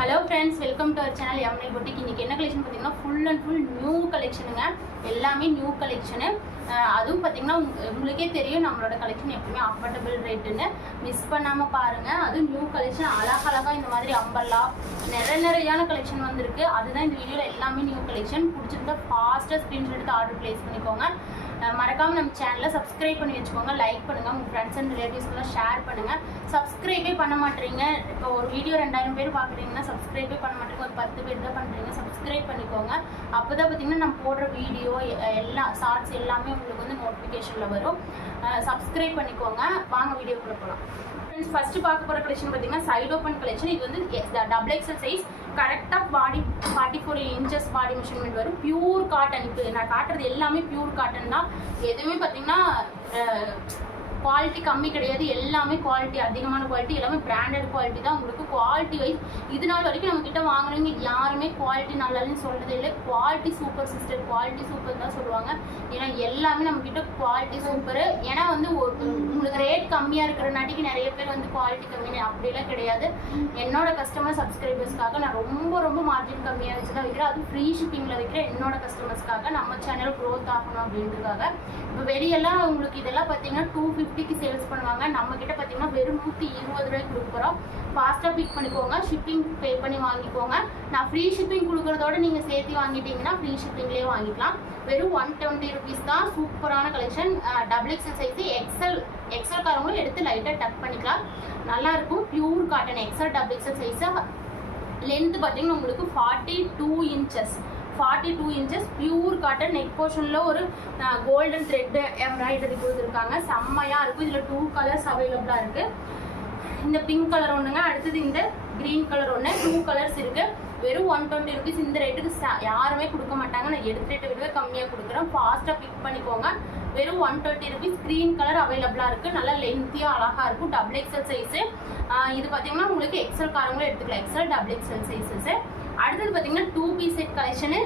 Hello friends, welcome to our channel MI boutique. இன்றைக்கி என்ன collection பார்த்தீங்கன்னா ஃபுல் அண்ட் ஃபுல் நியூ கலெக்ஷனுங்க. எல்லாமே நியூ கலெக்ஷனு. அதுவும் பார்த்தீங்கன்னா உங்களுக்கே தெரியும் நம்மளோட கலெக்ஷன் எப்பவுமே அஃபோர்டபுள் ரேட்டுன்னு. மிஸ் பண்ணாமல் பாருங்கள். அதுவும் நியூ கலெக்ஷன் அழகழகாக இந்த மாதிரி அம்பல்லா நிறையான கலெக்ஷன் வந்திருக்கு. அதுதான் இந்த வீடியோவில் எல்லாமே நியூ கலெக்ஷன். பிடிச்சிருந்தா ஃபாஸ்ட்டாக ஸ்க்ரீன்ஷாட் எடுத்து ஆர்டர் ப்ளேஸ் பண்ணிக்கோங்க. மறக்காமல் நம்ம சேனலை சப்ஸ்கிரைப் பண்ணி வச்சுக்கோங்க. லைக் பண்ணுங்கள், உங்கள் ஃப்ரெண்ட்ஸ் அண்ட் ரிலேட்டிவ்ஸ்க்குலாம் ஷேர் பண்ணுங்கள். சப்ஸ்கிரைபே பண்ண மாட்டேறீங்க. இப்போ ஒரு வீடியோ 2000 பேர் பார்க்குறீங்கன்னா சப்ஸ்கிரைபே பண்ண மாட்டேங்க. ஒரு 10 பேர் தான் பண்ணுறீங்க. சப்ஸ்கிரைப் பண்ணிக்கோங்க. அப்போ தான் பார்த்தீங்கன்னா நம்ம போடுற வீடியோ எல்லா ஷார்ட்ஸ் எல்லாமே உங்களுக்கு வந்து நோட்டிஃபிகேஷனில் வரும். சப்ஸ்கிரைப் பண்ணிக்கோங்க. வாங்க வீடியோக்குள்ளே போகலாம். ஃப்ரெண்ட்ஸ், ஃபஸ்ட்டு பார்க்க போகிற கலெக்ஷன் பார்த்தீங்கன்னா சைட் ஓப்பன் கலெக்ஷன். இது வந்து XXL சைஸ். கரெக்டாக பாடி 44 இன்ச்சஸ் பாடி மெஷர்மெண்ட் வரும். Pure cotton. இப்போ நான் காட்டுறது எல்லாமே பியூர் காட்டன் தான். எதுவுமே பார்த்தீங்கன்னா குவாலிட்டி கம்மி கிடையாது. எல்லாமே குவாலிட்டி அதிகமான குவாலிட்டி, எல்லாமே பிராண்டட் குவாலிட்டி தான். உங்களுக்கு குவாலிட்டி வைஸ் இது நாள் வரைக்கும் நம்ம கிட்ட வாங்குறவங்க யாருமே குவாலிட்டி நல்லான்னு சொல்றதே இல்லை. Quality super sister, quality super தான் சொல்லுவாங்க. ஏன்னா எல்லாமே நம்ம கிட்ட குவாலிட்டி சூப்பரு. ஏன்னா வந்து உங்களுக்கு ரேட் கம்மியாக இருக்கிறனாட்டிக்கு நிறைய பேர் வந்து குவாலிட்டி கம்மி அப்படிலாம் கிடையாது. என்னோட கஸ்டமர் சப்ஸ்கிரைபர்ஸ்க்காக நான் ரொம்ப மார்ஜின் கம்மியாக வச்சு தான் வைக்கிறேன். அதுவும் ஃப்ரீ ஷிப்பிங்கில் வைக்கிற என்னோட கஸ்டமர்ஸ்க்காக, நம்ம சேனல் க்ரோத் ஆகணும் அப்படின்றதுக்காக. இப்போ வெளியெல்லாம் உங்களுக்கு இதெல்லாம் பார்த்தீங்கன்னா 250க்கு சேல்ஸ் பண்ணுவாங்க. நம்ம கிட்ட பார்த்தீங்கன்னா வெறும் 120 ரூபாய்க்கு கொடுக்குறோம். ஃபாஸ்ட்டாக பிக் பண்ணிக்கோங்க. ஷிப்பிங் பே பண்ணி வாங்கிக்கோங்க. நான் ஃப்ரீ ஷிப்பிங் கொடுக்குறதோட நீங்கள் சேர்த்து வாங்கிட்டீங்கன்னா ஃப்ரீ ஷிப்பிங்லேயே வாங்கிக்கலாம். வெறும் 120 ருபீஸ் தான். சூப்பரான கலெக்ஷன். XXL size. எக்ஸல் காரங்களும் எடுத்து லைட்டாக டக் பண்ணிக்கலாம். நல்லாயிருக்கும். Pure cotton XXL size. Length பார்த்தீங்கன்னா உங்களுக்கு 42 இன்ச்சஸ் பியூர் காட்டன். நெக் போர்ஷனில் ஒரு கோல்டன் த்ரெட் எம்ப்ராய்டரி கொடுத்துருக்காங்க. செம்மையாக இருக்கும். இதில் 2 கலர்ஸ் அவைலபிளாக இருக்குது. இந்த பிங்க் கலர் ஒன்றுங்க, அடுத்தது இந்த க்ரீன் கலர் ஒன்று. 2 கலர்ஸ் இருக்குது. வெறும் 120 ருபீஸ். இந்த ரேட்டுக்கு யாருமே கொடுக்க மாட்டாங்க. நான் எடுத்த ரேட்டை விடவே கம்மியாக கொடுக்குறேன். ஃபாஸ்ட்டாக பிக் பண்ணிக்கோங்க. வெறும் 120 ருபீஸ். க்ரீன் கலர் அவைலபிளாக இருக்குது. நல்லா லென்த்தியாக அழகாக இருக்கும். XXL size. இது பார்த்தீங்கன்னா உங்களுக்கு எக்ஸல் காரங்களும் எடுத்துக்கலாம். XXL sizes. அடுத்தது பார்த்தீங்கன்னா 2 பீஸ் செட் கலெக்ஷனு.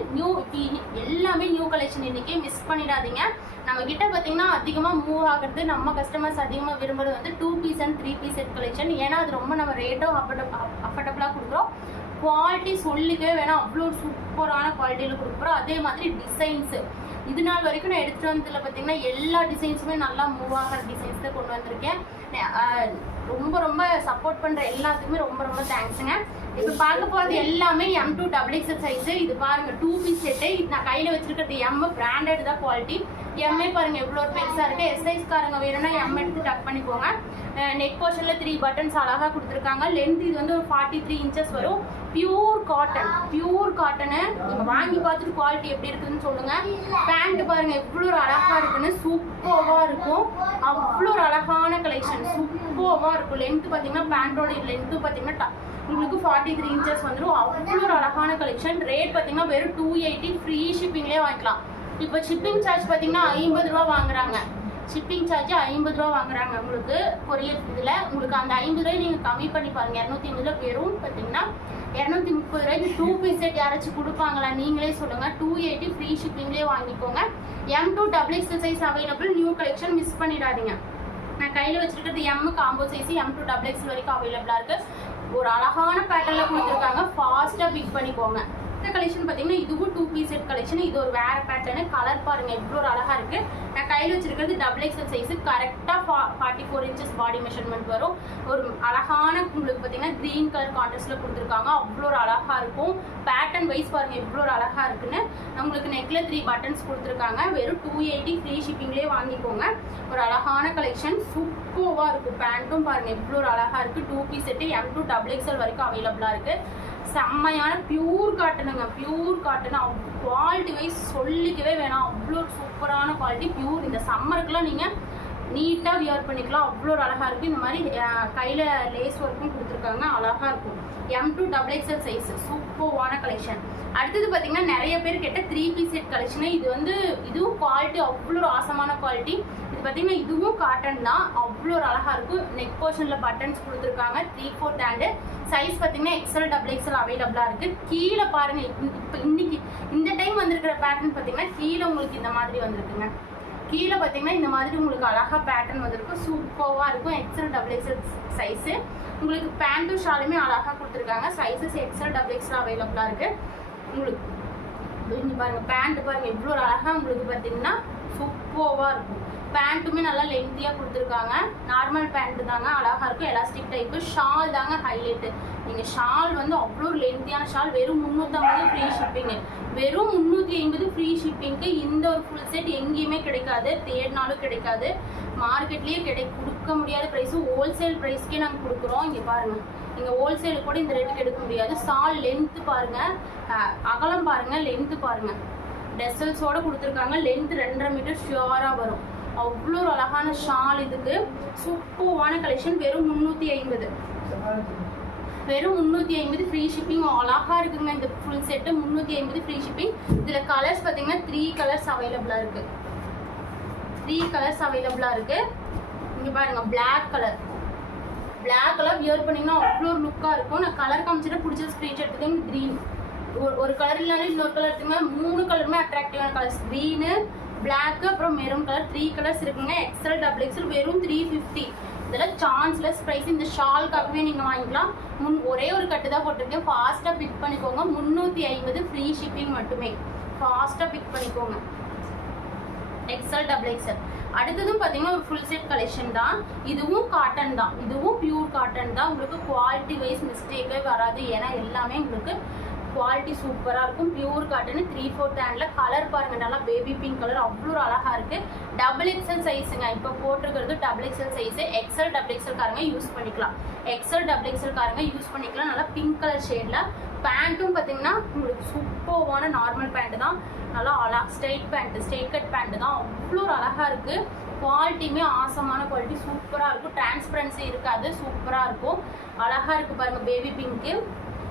எல்லாமே நியூ கலெக்ஷன். இன்றைக்கி மிஸ் பண்ணிடாதீங்க. நம்ம கிட்ட பார்த்தீங்கன்னா அதிகமாக மூவ் ஆகிறது, நம்ம கஸ்டமர்ஸ் அதிகமாக விரும்புகிறது வந்து 2 piece and 3 piece set collection. ஏன்னா அது ரொம்ப நம்ம ரேட்டும் அஃபோர்டபுளாக கொடுக்குறோம். குவாலிட்டி சொல்லிக்கவே வேணாம். அவ்வளோ சூப்பரான குவாலிட்டியில் கொடுக்குறோம். அதே மாதிரி டிசைன்ஸு இது நாள் வரைக்கும் நான் எடுத்துகிட்டு வந்ததில் பார்த்தீங்கன்னா எல்லா டிசைன்ஸுமே நல்லா மூவ் ஆகிற டிசைன்ஸ் தான் கொண்டு வந்திருக்கேன். ரொம்ப சப்போர்ட் பண்ணுற எல்லாத்துக்குமே ரொம்ப தேங்க்ஸுங்க. இப்போ பார்க்க போகிறது எல்லாமே M2 XXL சைஸு. இது பாருங்கள் 2 பீஸ் செட்டு. நான் கையில் வச்சுருக்கிறது M பிராண்டட் தான் குவாலிட்டி. எம்ஏ பாருங்கள் எவ்வளோ பெருசாக இருக்குது. எஸ்ஐஸ் காரங்க வேணும்னா M எடுத்து டக் பண்ணிக்கோங்க. நெக் போர்ஷனில் 3 பட்டன்ஸ் அழகாக கொடுத்துருக்காங்க. லென்த் இது வந்து ஒரு 43 இன்ச்சஸ் வரும். Pure cotton. நீங்கள் வாங்கி பார்த்துட்டு குவாலிட்டி எப்படி இருக்குதுன்னு சொல்லுங்கள். பேண்ட் பாருங்கள் எவ்வளோ ஒரு அழகாக இருக்குன்னு. சூப்பராக இருக்கும். அவ்வளோ ஒரு அழகான கலெக்ஷன். சூப்பராக இருக்கும். லென்த்து பார்த்தீங்கன்னா பேண்டோட லென்த்து பார்த்தீங்கன்னா உங்களுக்கு 43 இன்ச்சஸ் வந்துடும். அவ்வளோ ஒரு அழகான கலெக்ஷன். ரேட் பார்த்தீங்கன்னா வெறும் 280. ஃப்ரீ ஷிப்பிங்லேயே வாங்கிக்கலாம். இப்போ ஷிப்பிங் சார்ஜ் பார்த்தீங்கன்னா 50 ரூபா வாங்குறாங்க. ஷிப்பிங் சார்ஜ் 50 ரூபா வாங்குறாங்க உங்களுக்கு கொரியர் இதில். உங்களுக்கு அந்த 50 ரூபாய் நீங்கள் கம்மி பண்ணி பாருங்கள். 250 வெறும் பார்த்தீங்கன்னா 230 ரூபாய்க்கு 2 பீஸ் செட் யாராச்சும் கொடுப்பாங்களா? நீங்களே சொல்லுங்கள். 280 ஃப்ரீ ஷிப்பிங்லேயே வாங்கிக்கோங்க. M2 XXL size available. New collection miss பண்ணிடாதீங்க. நான் கையில் வச்சுருக்கிறது M combo size. M2 XXL வரைக்கும் அவைலபிளாக இருக்குது. ஒரு அழகான பேட்டர்னில் கொடுத்துருக்காங்க. ஃபாஸ்ட்டாக பிக் பண்ணிக்கோங்க. இந்த கலெக்ஷன் பார்த்தீங்கன்னா இதுவும் 2 பீஸ் செட் கலெக்ஷன். இது ஒரு வேறு பேட்டர்னு. கலர் பாருங்கள் எவ்வளோ ஒரு அழகாக இருக்குது. நான் கையில் வச்சுருக்கிறது XXL சைஸு. கரெக்டாக 44 இன்ச்சஸ் பாடி மெஷர்மெண்ட் வரும். ஒரு அழகான உங்களுக்கு பார்த்தீங்கன்னா க்ரீன் கலர் கான்ட்ராஸ்டில் கொடுத்துருக்காங்க. அவ்வளோ ஒரு அழகாக இருக்கும். பேட்டர்ன் வைஸ் பாருங்கள் எவ்வளோ ஒரு அழகாக இருக்குன்னு. உங்களுக்கு நெக்கில் 3 பட்டன்ஸ் கொடுத்துருக்காங்க. வெறும் 280 ஃப்ரீ ஷிப்பிங்லேயே வாங்கிக்கோங்க. ஒரு அழகான கலெக்ஷன். சூப்பராக இருக்கும். பேண்ட்டும் பாருங்கள் எவ்வளோ ஒரு அழகாக இருக்குது. 2 பீஸ் செட்டு M2 XXL வரைக்கும் அவைலபிளாக இருக்குது. செம்மையான பியூர் காட்டனுங்க. Pure cotton. குவாலிட்டி வைஸ் சொல்லிக்கவே வேணாம். அவ்வளோ சூப்பரான குவாலிட்டி. பியூர். இந்த சம்மருக்குலாம் நீங்கள் நீட்டாக வியர் பண்ணிக்கலாம். அவ்வளோ ஒரு அழகாக இருக்குது. இந்த மாதிரி கையில் லேஸ் ஒர்க்கும் கொடுத்துருக்காங்க. அழகாக இருக்கும். M2 XXL size. சூப்பரான கலெக்ஷன். அடுத்தது பார்த்தீங்கன்னா நிறைய பேர் கேட்ட 3 பீஸ் செட் கலெக்ஷனு. இது வந்து இதுவும் குவாலிட்டி அவ்வளோ ஒரு ஆசமான குவாலிட்டி. இது பார்த்தீங்கன்னா இதுவும் காட்டன் தான். அவ்வளோ ஒரு அழகாக இருக்கும். நெக் போர்ஷனில் பட்டன்ஸ் கொடுத்துருக்காங்க. 3/4 ஹேண்டு. சைஸ் பார்த்தீங்கன்னா XXL அவைலபிளாக இருக்குது. கீழே பாருங்கள். இப்போ இன்னைக்கு இந்த டைம் வந்திருக்கிற பேட்டர்ன் பார்த்தீங்கன்னா கீழே உங்களுக்கு இந்த மாதிரி வந்திருக்குங்க. கீழே பார்த்தீங்கன்னா இந்த மாதிரி உங்களுக்கு அழகாக பேட்டர்ன் வந்திருக்கும், சூப்பராக இருக்கும். XL double XL size. உங்களுக்கு பேண்ட்டும் ஷாலுமே அழகாக கொடுத்துருக்காங்க. சைஸஸ் எக்ஸல் டபுள் எக்ஸல் அவைலபிளாக இருக்குது. உங்களுக்கு இங்கே பாருங்கள், பேண்ட்டு பாருங்கள் எவ்வளோ அழகாக உங்களுக்கு பார்த்தீங்கன்னா சூப்பராக இருக்கும். பேண்ட்டுமே நல்லா லென்த்தியாக கொடுத்துருக்காங்க. நார்மல் பேண்ட்டு தாங்க, அழகாக இருக்கும். Elastic type. ஷால் தாங்க ஹைலைட்டு. நீங்கள் ஷால் வந்து அவ்வளோ லென்த்தியான ஷால். வெறும் 350 ஃப்ரீ ஷிப்பிங்கு. வெறும் 350 ஃப்ரீ ஷிப்பிங்க்கு இந்த ஒரு ஃபுல் செட் எங்கேயுமே கிடைக்காது, தேடினாலும் கிடைக்காது. மார்க்கெட்லேயே கொடுக்க முடியாத ப்ரைஸு. ஹோல்சேல் ப்ரைஸ்க்கே நாங்கள் கொடுக்குறோம். இங்கே பாருங்கள், நீங்கள் ஹோல்சேலுக்கு கூட இந்த ரேட்டுக்கு எடுக்க முடியாது. ஷால் லென்த்து பாருங்கள், அகலம் பாருங்கள், லென்த்து பாருங்கள். டெசல்ஸோடு கொடுத்துருக்காங்க. லென்த் 2.5 மீட்டர் ஷியோராக வரும். அவ்வளோ ஒரு அழகான ஷால். இதுக்கு சூப்பரான கலெக்ஷன். வெறும் 350. வெறும் 350 ஃப்ரீ ஷிப்பிங். அழகாக இருக்குங்க இந்த ஃபுல் செட்டு. 350 free shipping. இதில் கலர்ஸ் பார்த்தீங்கன்னா 3 கலர்ஸ் அவைலபிளாக இருக்குது. 3 கலர்ஸ் அவைலபிளாக இருக்குது. இங்கே பாருங்கள், black colour. Black colour wear பண்ணிங்கன்னா அவ்வளோ ஒரு லுக்காக இருக்கும். நான் கலர் காமிச்சிட்டு பிடிச்ச ஸ்க்ரீன்ஷாட் எடுத்துக்கோங்க. க்ரீன் ஒரு கலர் இல்லைனாலும் இன்னொரு கலர் எடுத்துக்கோங்க. 3 கலருமே அட்ராக்டிவான கலர்ஸ். க்ரீனு, பிளாக், அப்புறம் மெரூன் கலர். 3 கலர்ஸ் இருக்குங்க. எக்ஸல் டபுள் எக்ஸல் வெறும் 350. இதெல்லாம் சான்ஸ்லெஸ் ப்ரைஸ். இந்த ஷால்காகவே நீங்கள் வாங்கிக்கலாம். ஒரே ஒரு கட்டு தான் போட்டிருக்கேன். ஃபாஸ்ட்டாக பிக் பண்ணிக்கோங்க. 350 ஃப்ரீ ஷிப்பிங் மட்டுமே. ஃபாஸ்ட்டாக பிக் பண்ணிக்கோங்க. XL double XL. அடுத்ததும் பார்த்தீங்கன்னா ஒரு ஃபுல் செட் கலெக்ஷன் தான். இதுவும் காட்டன் தான். இதுவும் பியூர் காட்டன் தான். உங்களுக்கு குவாலிட்டி வைஸ் மிஸ்டேக்கே வராது. ஏன்னா எல்லாமே உங்களுக்கு குவாலிட்டி சூப்பராக இருக்கும். Pure cotton. 3/4 ஹேண்டில். கலர் பாருங்கள், நல்லா பேபி பிங்க் கலர். அவ்வளோ அழகாக இருக்குது. டபுள் எக்ஸல் சைஸுங்க. இப்போ போட்டிருக்கிறது double XL size. XL double XL காரங்க யூஸ் பண்ணிக்கலாம். எக்ஸல் டபுள் எக்ஸல் காரங்க யூஸ் பண்ணிக்கலாம். நல்லா பிங்க் கலர் ஷேடில். பேண்ட்டும் பார்த்தீங்கன்னா உங்களுக்கு சூப்பரான நார்மல் பேண்ட்டு தான். நல்லா straight pant, straight cut pant தான். அவ்வளோ ஒரு அழகாக இருக்குது. குவாலிட்டியுமே ஆசமான குவாலிட்டி. சூப்பராக இருக்கும். டிரான்ஸ்பரன்சி இருக்காது. சூப்பராக இருக்கும். அழகாக இருக்குது பாருங்கள். Baby pink.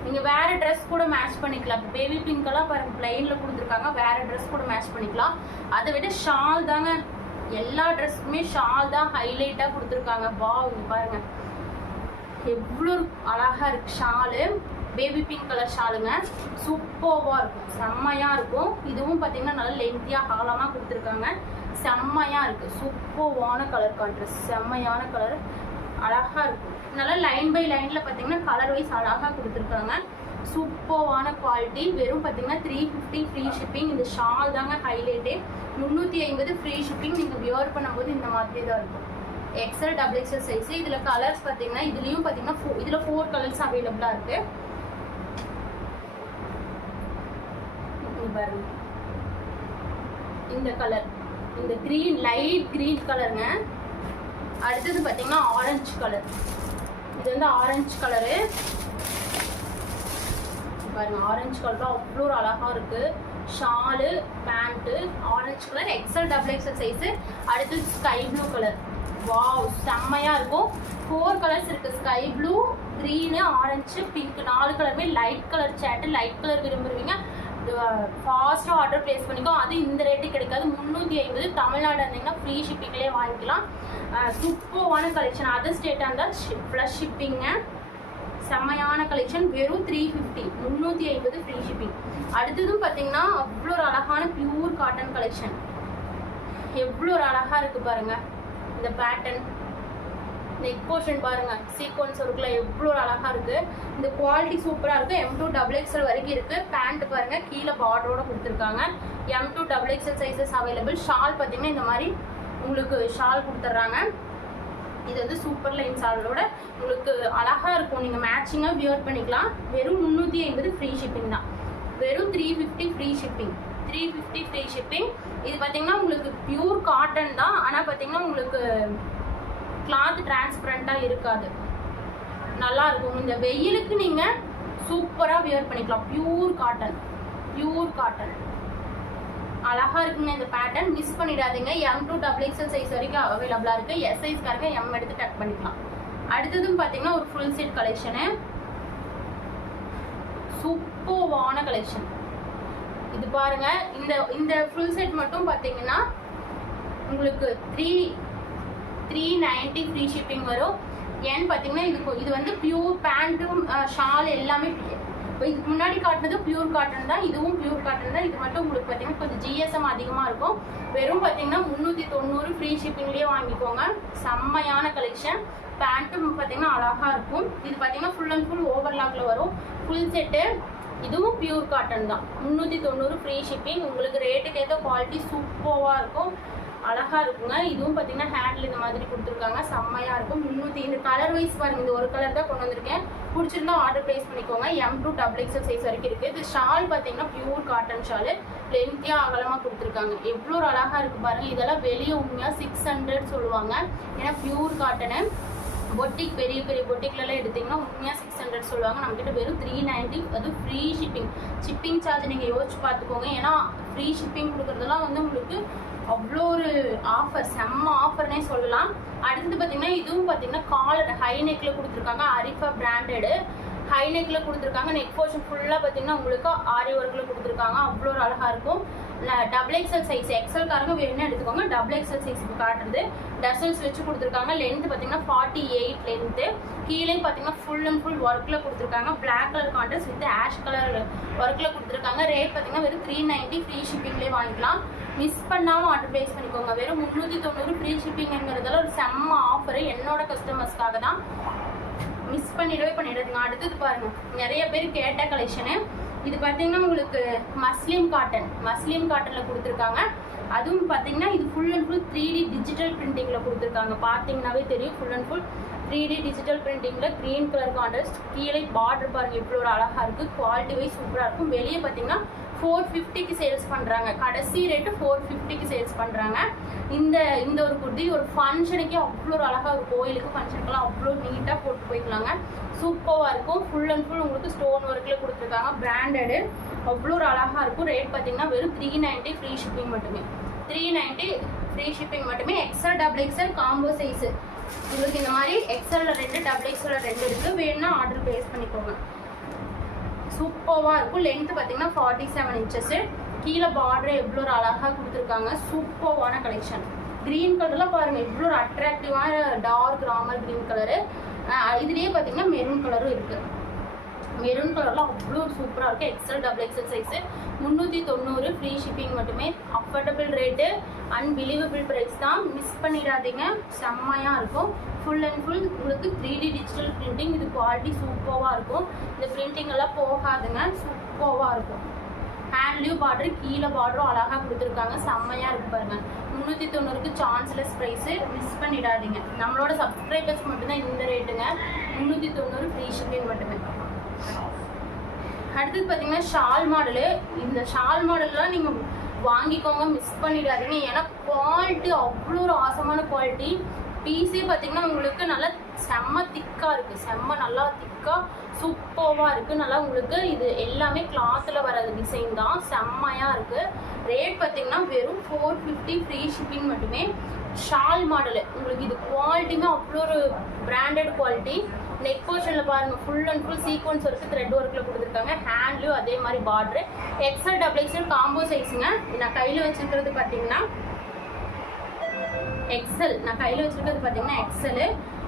நீங்கள் வேறு ட்ரெஸ் கூட மேட்ச் பண்ணிக்கலாம். பேபி பிங்க்கெல்லாம் பாருங்கள் ப்ளைனில் கொடுத்துருக்காங்க. வேறு ட்ரெஸ் கூட மேட்ச் பண்ணிக்கலாம். அதை விட ஷால் தாங்க, எல்லா ட்ரெஸ்ஸுக்குமே ஷால் தான் ஹைலைட்டாக கொடுத்துருக்காங்க. இங்கே பாருங்கள் எவ்வளோ அழகாக இருக்குது ஷாலு. பேபி பிங்க் கலர் ஷாலுங்க. சூப்பராக இருக்கும். செம்மையாக இருக்கும். இதுவும் பார்த்தீங்கன்னா நல்லா லென்த்தியாக அகலமாக கொடுத்துருக்காங்க. செம்மையாக இருக்குது. சூப்பரான கலர் கான்ட்ராஸ்ட். செம்மையான கலர். அழகாக இருக்கும். நல்லா லைன் பை லைனில் பார்த்தீங்கன்னா கலர் வைஸ் அழகாக கொடுத்துருக்காங்க. சூப்பரான குவாலிட்டி. வெறும் பார்த்தீங்கன்னா 350 ஃப்ரீ ஷிப்பிங். இந்த ஷால் தாங்க ஹைலைட்டே. 350 ஃப்ரீ ஷிப்பிங். நீங்கள் வியர் பண்ணும்போது இந்த மாதிரி தான் இருக்கும். XL double XL size. இதில் கலர்ஸ் பார்த்தீங்கன்னா இதுலேயும் பார்த்தீங்கன்னா இதில் 4 கலர்ஸ் அவைலபிளாக இருக்குது. பாருங்க, இந்த கலர், இந்த க்ரீன், லைட் க்ரீன் கலருங்க. அடுத்தது பார்த்தீங்கன்னா ஆரஞ்சு கலர். இது வந்து ஆரஞ்சு கலரு. பாருங்க, ஆரஞ்சு கலர் அவ்வளோ ஒரு அழகாக இருக்குது. Shawl, pant orange colour. XL double XL size. அடுத்தது ஸ்கை ப்ளூ கலர். வாவ், செம்மையாக இருக்கும். 4 கலர்ஸ் இருக்குது. Sky blue, green, orange, pink. 4 கலருமே light colour set. Light colour விரும்புவீங்க, ஃபாஸ்ட்டாக ஆர்டர் ப்ளேஸ் பண்ணிக்கோ. அது இந்த ரேட்டு கிடைக்காது. 350. தமிழ்நாடு இருந்தீங்கன்னா ஃப்ரீ ஷிப்பிங்லேயே வாங்கிக்கலாம். சூப்பரான கலெக்ஷன். அதர் ஸ்டேட்டாக இருந்தால் ப்ளஸ் ஷிப்பிங்க. செம்மையான கலெக்ஷன். வெறும் 350. 350 ஃப்ரீ ஷிப்பிங். அடுத்ததும் பார்த்தீங்கன்னா அவ்வளோ ஒரு அழகான பியூர் காட்டன் கலெக்ஷன். எவ்வளோ ஒரு அழகாக இருக்குது பாருங்கள். இந்த பேட்டர்ன், நெக் போர்ஷன் பாருங்கள், சீக்வன்ஸ் ஒர்க்கில் எவ்வளோ அழகாக இருக்குது. இந்த குவாலிட்டி சூப்பராக இருக்குது. M2 டபுள் எக்ஸல் வரைக்கும் இருக்குது. பேண்ட் பாருங்கள், கீழே பார்டரோட கொடுத்துருக்காங்க. M2 double XL sizes available. Shawl பார்த்தீங்கன்னா இந்த மாதிரி உங்களுக்கு ஷால் கொடுத்துட்றாங்க. இது வந்து சூப்பர் லைன் ஷாலோட உங்களுக்கு அழகாக இருக்கும். நீங்கள் மேட்சிங்காக வியர் பண்ணிக்கலாம். வெறும் 350 ஃப்ரீ ஷிப்பிங் தான். வெறும் 350 ஃப்ரீ ஷிப்பிங். 350 free shipping. இது பார்த்தீங்கன்னா உங்களுக்கு பியூர் காட்டன் தான். ஆனால் பார்த்தீங்கன்னா உங்களுக்கு கிளாத் டிரான்ஸ்பரண்ட்டாக இருக்காது. நல்லா இருக்கும். இந்த வெயிலுக்கு நீங்கள் சூப்பராக வியர் பண்ணிக்கலாம். Pure cotton, pure cotton. அழகாக இருக்குங்க இந்த பேட்டர்ன். மிஸ் பண்ணிடாதீங்க. M2 டபுள் எக்ஸல் சைஸ் வரைக்கும் அவைலபிளாக இருக்குது. S சைஸ்க்காரங்க M எடுத்து கட் பண்ணிக்கலாம். அடுத்ததும் பார்த்தீங்கன்னா ஒரு ஃபுல் செட் கலெக்ஷனு. சூப்பரான கலெக்ஷன். இது பாருங்க, இந்த ஃபுல் செட் மட்டும் பார்த்தீங்கன்னா உங்களுக்கு 390 ஃப்ரீ ஷிப்பிங் வரும். ஏன்னு பார்த்தீங்கன்னா இது வந்து பியூர் பேண்ட்டும் ஷால் எல்லாமே இப்போ இதுக்கு முன்னாடி காட்டினது பியூர் காட்டன் தான், இதுவும் பியூர் காட்டன் தான். இது மட்டும் உங்களுக்கு பார்த்தீங்கன்னா கொஞ்சம் ஜிஎஸ்எம் அதிகமாக இருக்கும். வெறும் பார்த்தீங்கன்னா 390 ஃப்ரீ ஷிப்பிங்லேயே வாங்கிக்கோங்க. செம்மையான கலெக்ஷன். பேண்ட்டும் பார்த்தீங்கன்னா அழகாக இருக்கும். இது பார்த்தீங்கன்னா ஃபுல் அண்ட் ஃபுல் ஓவர்லாக்ல வரும் ஃபுல் செட்டு. இதுவும் பியூர் காட்டன் தான். 390 ஃப்ரீ ஷிப்பிங். உங்களுக்கு ரேட்டுக்கு ஏற்ற குவாலிட்டி சூப்பராக இருக்கும், அழகாக இருக்குங்க. இதுவும் பார்த்தீங்கன்னா ஹேண்டில் இந்த மாதிரி கொடுத்துருக்காங்க, செம்மையாக இருக்கும். 300. இந்த கலர் வைஸ் பாருங்கள், இந்த ஒரு கலர் தான் கொண்டு வந்திருக்கேன். பிடிச்சிருந்தா ஆர்டர் ப்ளேஸ் பண்ணிக்கோங்க. M to XXL சைஸ் வரைக்கும் இருக்குது. இது ஷால் பார்த்தீங்கன்னா பியூர் காட்டன் ஷாலு, லென்த்தியாக அகலமாக கொடுத்துருக்காங்க. எவ்வளோ அழகாக இருக்குது பாருங்கள். இதெல்லாம் வெளியே உண்மையாக 600 சொல்லுவாங்க, ஏன்னா பியூர் காட்டனு. பொட்டிக் பெரிய பெரிய பொட்டிக்லாம் எடுத்திங்கன்னா உண்மையாக 600 சொல்லுவாங்க. நம்மக்கிட்ட வெறும் 390. அது ஃப்ரீ ஷிப்பிங் சார்ஜ் நீங்கள் யோசிச்சு பார்த்துக்கோங்க. ஏன்னா ஃப்ரீ ஷிப்பிங் கொடுக்குறதெல்லாம் வந்து உங்களுக்கு அவ்வளோ ஒரு ஆஃபர், செம்ம ஆஃபர்னே சொல்லலாம். அடுத்தது பார்த்தீங்கன்னா இதுவும் பார்த்தீங்கன்னா காலர் ஹை நெக்கில் கொடுத்துருக்காங்க. அரிஃபா பிராண்டடு ஹை நெக்கில் கொடுத்துருக்காங்க. நெக் போர்ஷன் ஃபுல்லாக பார்த்தீங்கன்னா உங்களுக்கு ஆரி ஒர்க்கில் கொடுத்துருக்காங்க. அவ்வளோ ஒரு அழகாக இருக்கும். XXL சைஸ், எக்ஸல்காரங்க வேணும்னு எடுத்துக்கோங்க. XXL சைஸ் இப்போ காட்டுறது டசல்ஸ் வச்சு கொடுத்துருக்காங்க. லென்த் பார்த்தீங்கன்னா 48 லென்த்து. கீழே பார்த்தீங்கன்னா ஃபுல் அண்ட் ஃபுல் ஒர்க்கில் கொடுத்துருக்காங்க. Black colour contrast with ash colour ஒர்க்கில் கொடுத்துருக்காங்க. ரேட் பார்த்தீங்கன்னா வெறும் 390 ஃப்ரீ ஷிப்பிங்லேயே வாங்கிக்கலாம். மிஸ் பண்ணாமல் ஆர்டர் ப்ளேஸ் பண்ணிக்கோங்க. வெறும் 390 ஃப்ரீ ஷிப்பிங்கிறதால ஒரு செம்ம ஆஃபரு என்னோட கஸ்டமர்ஸ்க்காக தான். மிஸ் பண்ணிடாதீங்க. அடுத்தது பாருங்கள், நிறைய பேர் கேட்ட கலெக்ஷனு. இது பார்த்தீங்கன்னா உங்களுக்கு மஸ்லிம் காட்டனில் கொடுத்துருக்காங்க. அதுவும் பார்த்தீங்கன்னா இது full and full 3D digital பிரிண்டிங்கில் கொடுத்துருக்காங்க. பார்த்தீங்கன்னாவே தெரியும், full and full 3D digital பிரிண்டிங்கில் க்ரீன் கலர் கான்ட்ராஸ்ட். கீழே பார்டர் பாருங்கள் எவ்வளோ ஒரு அழகாக இருக்குது. குவாலிட்டி வைஸ் சூப்பராக இருக்கும். வெளியே பார்த்தீங்கன்னா 450க்கு சேல்ஸ் பண்ணுறாங்க. கடைசி ரேட்டு 450க்கு சேல்ஸ் பண்ணுறாங்க. இந்த ஒரு குர்த்தி ஒரு ஃபங்க்ஷனுக்கே அவ்வளோ ஒரு அழகாக, ஒரு கோயிலுக்கு ஃபங்க்ஷனுக்கெல்லாம் அவ்வளோ நீட்டாக போட்டு போய்க்கலாங்க. சூப்பராக இருக்கும். ஃபுல் அண்ட் ஃபுல் உங்களுக்கு ஸ்டோன் ஒர்க்கில் கொடுத்துருக்காங்க. பிராண்டடு அவ்வளோ ஒரு அழகாக இருக்கும். ரேட் பார்த்தீங்கன்னா வெறும் 390 ஃப்ரீ ஷிப்பிங் மட்டுமே. 390 ஃப்ரீ ஷிப்பிங் மட்டுமே. XL XXL காம்போ சைஸு உங்களுக்கு இந்த மாதிரி XL 2 XXL 2 இருக்குது. வேணும்னா ஆர்டர் ப்ளேஸ் பண்ணிக்கோங்க. சூப்பராக இருக்கும். லென்த்து பார்த்தீங்கன்னா 47 இன்ச்சஸ்ஸு. கீழே பார்டர் எவ்வளோ ஒரு அழகாக கொடுத்துருக்காங்க. சூப்பரான கலெக்ஷன். க்ரீன் கலர்லாம் பாருங்கள் எவ்வளோ ஒரு அட்ராக்டிவான டார்க் ராமர் க்ரீன் கலரு. இதுலேயே பார்த்தீங்கன்னா மெரூன் கலரும் இருக்குது. மெரூன் கலர்லாம் அவ்வளோ சூப்பராக இருக்குது. XL XXL size 390 free shipping மட்டுமே. அஃபோர்டபுள் ரேட்டு, அன்பிலீவபிள் ப்ரைஸ் தான். மிஸ் பண்ணிடாதீங்க, செம்மையாக இருக்கும். ஃபுல் அண்ட் ஃபுல் உங்களுக்கு 3D டிஜிட்டல் பிரிண்டிங். இது குவாலிட்டி சூப்பராக இருக்கும். இந்த பிரிண்டிங் எல்லாம் போகாதுங்க, சூப்பராக இருக்கும். ஹேண்ட்லேயும் பார்டர், கீழே பார்டரும் அழகாக கொடுத்துருக்காங்க. செம்மையாக இருக்குது பாருங்கள். 390க்கு சான்ஸ்லெஸ் ப்ரைஸு. மிஸ் பண்ணிடாதீங்க. நம்மளோட சப்ஸ்கிரைபர்ஸ் மட்டும்தான் இந்த ரேட்டுங்க. 390 ஃப்ரீ ஷிப்பிங் மட்டுமே. அடுத்தது பார்த்தீங்கன்னா ஷால் மாடலு. இந்த ஷால் மாடல்லாம் நீங்கள் வாங்கிக்கோங்க, மிஸ் பண்ணிடாதீங்க. ஏன்னா குவாலிட்டி அவ்வளோ ஒரு ஆசமான குவாலிட்டி. பீஸே பார்த்தீங்கன்னா உங்களுக்கு நல்லா செம்ம திக்காக இருக்குது. செம்ம நல்லா திக்காக சூப்பராக இருக்குது. நல்லா உங்களுக்கு இது எல்லாமே கிளாத்தில் வர டிசைன் தான். செம்மையாக இருக்குது. ரேட் பார்த்தீங்கன்னா வெறும் 450 ஃப்ரீ ஷிப்பிங் மட்டுமே. ஷால் மாடலு உங்களுக்கு இது குவாலிட்டியுமே அவ்வளோ ஒரு பிராண்டட் குவாலிட்டி. நெக் போர்ஷனில் பாருங்கள் full and full sequence work thread ஒர்க்கில் கொடுத்துருக்காங்க. ஹேண்ட்லேயும் அதே மாதிரி பார்டரு. XL XXL காம்போ சைஸுங்க. நான் கையில் வச்சுருக்கிறது பார்த்தீங்கன்னா XL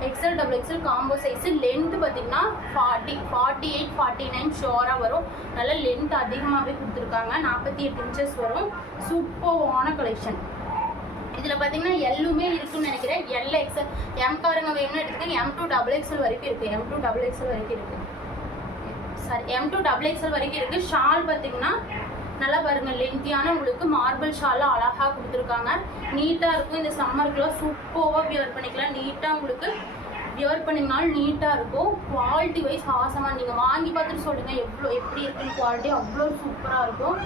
XXL combo size. Length பார்த்தீங்கன்னா 48 49 ஷோராக வரும். நல்லா லென்த் அதிகமாகவே கொடுத்துருக்காங்க. 48 இன்ச்சஸ் வரும். சூப்பரான கலெக்ஷன். இதில் பார்த்தீங்கன்னா எல்லுமே இருக்குன்னு நினைக்கிறேன். XL M காரங்க வேணும்னு எடுத்துக்கோங்க. M to XXL வரைக்கும் இருக்குது. M to XXL வரைக்கும் இருக்குது. ஷால் பார்த்தீங்கன்னா நல்லா பாருங்கள், லென்த்தியான உங்களுக்கு மார்பிள் ஷாலாக அழகாக கொடுத்துருக்காங்க. நீட்டாக இருக்கும். இந்த சம்மருக்குலாம் சூப்பராக வியர் பண்ணிக்கலாம். நீட்டாக உங்களுக்கு வியர் பண்ணிங்கனாலும் நீட்டாக இருக்கும். குவாலிட்டி வைஸ் ஆசமாக. நீங்கள் வாங்கி பார்த்துட்டு சொல்லுங்கள் எப்படி இருக்குன்னு. குவாலிட்டி அவ்வளோ சூப்பராக இருக்கும்.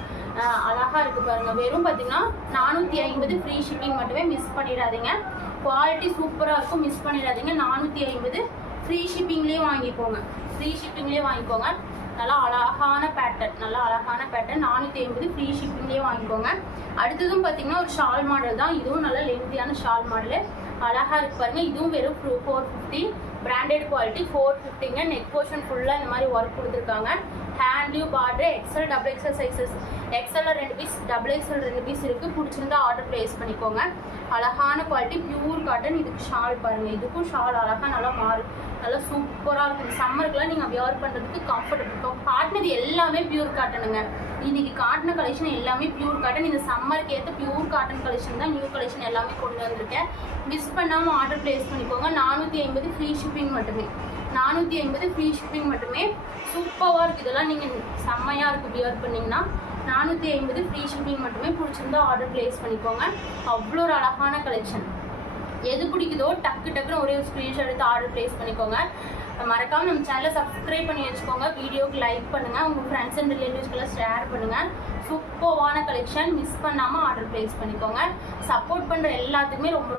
அழகாக இருக்குது பாருங்கள். வெறும் பார்த்தீங்கன்னா 450 ஃப்ரீ ஷிப்பிங் மட்டுமே. மிஸ் பண்ணிடாதீங்க. குவாலிட்டி சூப்பராக இருக்கும், மிஸ் பண்ணிடாதீங்க. 450 ஃப்ரீ ஷிப்பிங்லேயே வாங்கிக்கோங்க. நல்லா அழகான பேட்டர்ன் 450 ஃப்ரீ ஷிப்பிங்லேயே வாங்கிக்கோங்க. அடுத்ததும் பார்த்தீங்கன்னா ஒரு ஷால் மாடல் தான். இதுவும் நல்லா லென்த்தியான ஷால் மாடலு. அழகாக இருக்கு பாருங்கள். இதுவும் வெறும் 450 பிராண்டட் குவாலிட்டி. 450ங்க. நெக் போர்ஷன் ஃபுல்லாக இந்த மாதிரி ஒர்க் கொடுத்துருக்காங்க. ஹேண்ட்லேயும் border. XL XXL sizes. XL 2 piece, XXL 2 piece இருக்குது. பிடிச்சிருந்தா ஆர்டர் ப்ளேஸ் பண்ணிக்கோங்க. அழகான குவாலிட்டி, பியூர் காட்டன். இதுக்கு ஷால் பாருங்கள். இதுக்கும் ஷால் அழகாக நல்லா சூப்பராக இருக்குது. சம்மருக்குலாம் நீங்கள் வியர் பண்ணுறதுக்கு கம்ஃபர்டபுள். காட்டினது இது எல்லாமே பியூர் காட்டனுங்க. இன்னைக்கு காட்டின கலெக்ஷன் எல்லாமே பியூர் காட்டன். இந்த சம்மருக்கு ஏற்ற பியூர் காட்டன் கலெக்ஷன் தான், நியூ கலெக்ஷன் எல்லாமே கொண்டு வந்திருக்கேன். மிஸ் பண்ணாமல் ஆர்டர் பிளேஸ் பண்ணிக்கோங்க. 450 ஃப்ரீ ஷிப்பிங் மட்டுமே. 450 ஃப்ரீ ஷிப்பிங் மட்டுமே. சூப்பராக இருக்குது. இதெல்லாம் நீங்கள் செம்மையாக இருக்குது வியர் பண்ணிங்கன்னா. 450 ஃப்ரீ ஷிப்பிங் மட்டுமே. பிடிச்சிருந்தா ஆர்டர் பிளேஸ் பண்ணிக்கோங்க. அவ்வளோ ஒரு அழகான கலெக்ஷன். எது பிடிக்குதோ டக்குன்னு ஒரே ஒரு ஸ்க்ரீன்ஷாட் எடுத்து ஆர்டர் பிளேஸ் பண்ணிக்கோங்க. மறக்காமல் நம்ம சேனலை சப்ஸ்கிரைப் பண்ணி வச்சுக்கோங்க. வீடியோக்கு லைக் பண்ணுங்கள். உங்கள் ஃப்ரெண்ட்ஸ் அண்ட் ரிலேட்டிவ்ஸ்க்கெல்லாம் ஷேர் பண்ணுங்கள். சூப்பரான கலெக்ஷன். மிஸ் பண்ணாமல் ஆர்டர் பிளேஸ் பண்ணிக்கோங்க. சப்போர்ட் பண்ணுற எல்லாத்துக்குமே ரொம்ப